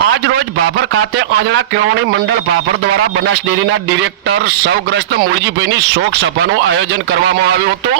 આજ રોજ ભાભર ખાતે આંજણા કેળવણી મંડળ ભાભર દ્વારા બનાસ ડેરીના ડિરેક્ટર સૌગ્રસ્ત મૂળજીભાઈની શોક સભાનું આયોજન કરવામાં આવ્યું હતું।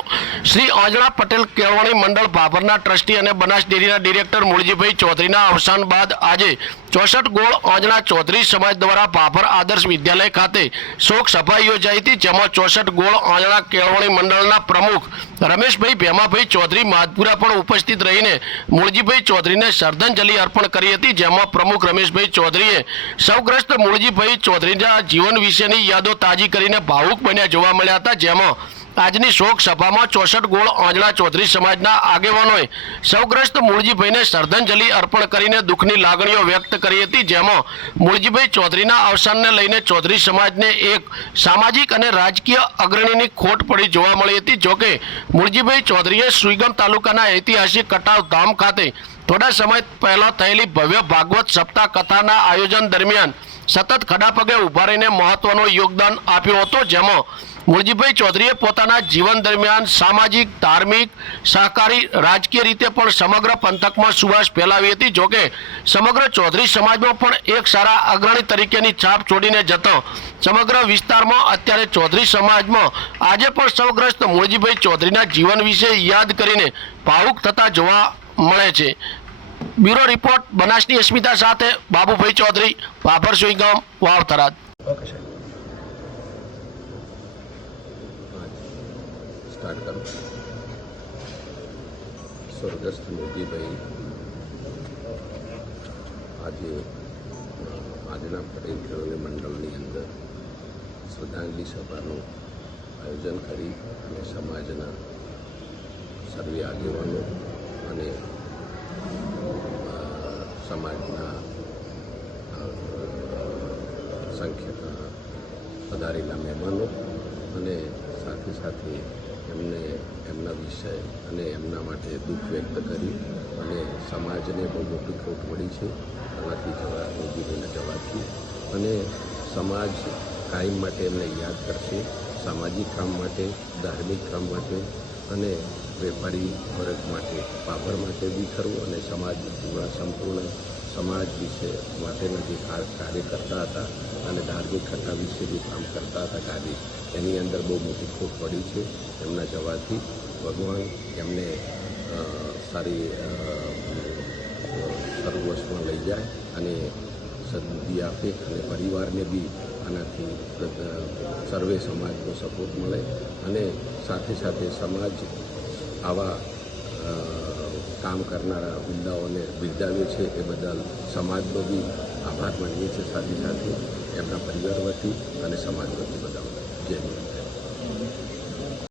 શ્રી આંજણા પટેલ કેળવણી મંડળ ભાભરના ટ્રસ્ટી અને બનાસ ડેરીના ડિરેક્ટર મૂળજીભાઈ ચૌધરીના અવસાન બાદ આજે 64 ગોળ આંજણા ચૌધરી સમાજ દ્વારા ભાભર આદર્શ વિદ્યાલય ખાતે શોક સભા યોજાઈ હતી, જેમાં 64 ગોળ આંજણા કેળવણી મંડળના પ્રમુખ રમેશભાઈ ભેમાભાઈ ચૌધરી માધપુરા પણ ઉપસ્થિત રહીને મૂળજીભાઈ ચૌધરીને શ્રદ્ધાંજલિ અર્પણ કરી હતી, જેમાં પ્રમુખ રમેશભાઈ ચૌધરીએ સૌગ્રસ્ત મૂળજીભાઈ ચૌધરીના જીવન વિશેની યાદો તાજી કરીને ભાવુક બન્યા જોવા મળ્યા હતા। જેમાં આજની શોક સભામાં 64 ગોળ આંજણા ચૌધરી સમાજના આગેવાનોએ સૌગ્રસ્ત મૂળજીભાઈને શ્રદ્ધાંજલિ અર્પણ કરીને દુઃખની લાગણીઓ વ્યક્ત કરી હતી, જેમાં મૂળજીભાઈ ચૌધરીના અવસાનને લઈને ચૌધરી સમાજને એક સામાજિક અને રાજકીય અગ્રણીની ખોટ પડી જોવા મળી હતી। જોકે મૂળજીભાઈ ચૌધરીએ સુઈગામ તાલુકાના ઐતિહાસિક કટાવ ધામ ખાતે થોડા સમય પહેલા થયેલી ભવ્ય ભાગવત સપ્તાહ કથાના આયોજન દરમિયાન સતત ખડા પગે ઉભા રહીને મહત્વનું યોગદાન આપ્યું હતું, જેમાં મૂળજીભાઈ ચૌધરીએ પોતાના જીવન દરમિયાન સામાજિક, ધાર્મિક, સહકારી, રાજકીય રીતે પણ સમગ્ર પંથકમાં સુવાસ ફેલાવી હતી। જોકે સમગ્ર ચૌધરી સમાજમાં પણ એક સારા અગ્રણી તરીકેની છાપ છોડીને જતો સમગ્ર વિસ્તારમાં અત્યારે ચૌધરી સમાજમાં આજે પણ સૌગ્રસ્ત મૂળજીભાઈ ચૌધરીના જીવન વિશે યાદ કરીને ભાવુક થતા જોવા મળે છે। બ્યુરો રિપોર્ટ બનાસની અસ્મિતા સાથે બાબુભાઈ ચૌધરી, ભાભર સુઈગામ, વાવ થરાદ। स्टार्ट करो। स्वर्गस्थ मोदीभाई आज आंजना पटेल केळवणी मंडलनी अंदर श्रद्धांजलि सभाનું आयोजन કરી અને સમાજના સર્વે આગેવાનો અને સમાજના સંખ્યા પધારેલા મહેમાનો અને સાથે સાથે એમને એમના વિષય અને એમના માટે દુઃખ વ્યક્ત કરી અને સમાજને બહુ મોટી ખોટ પડી છે એમાંથી મોદીભાઈના જવાથી, અને સમાજ કાયમ માટે એમને યાદ કરશે, સામાજિક કામ માટે, ધાર્મિક કામ માટે અને વેપારી વર્ગ માટે, ભાભર માટે બી ખરું અને સમાજ સંપૂર્ણ સમાજ વિશે માટેના જે કાર્ય કરતા હતા અને ધાર્મિક કથા વિશે બી કામ કરતા હતા કાર્ય, એની અંદર બહુ મોટી ખોટ પડી છે એમના જવાથી। ભગવાન એમને સારી સર્વસ્વમાં લઈ જાય અને સદ્બુદ્ધિ આપે અને પરિવારને બી આનાથી સર્વે સમાજનો સપોર્ટ મળે અને સાથે સાથે સમાજ આવા કામ કરનારા વૃંદાઓને બિરદાવે છે એ બદલ સમાજનો બી આભાર માનીએ છીએ, સાથે સાથે એમના પરિવાર વતી અને સમાજ વતી બધા જય હિન્દ।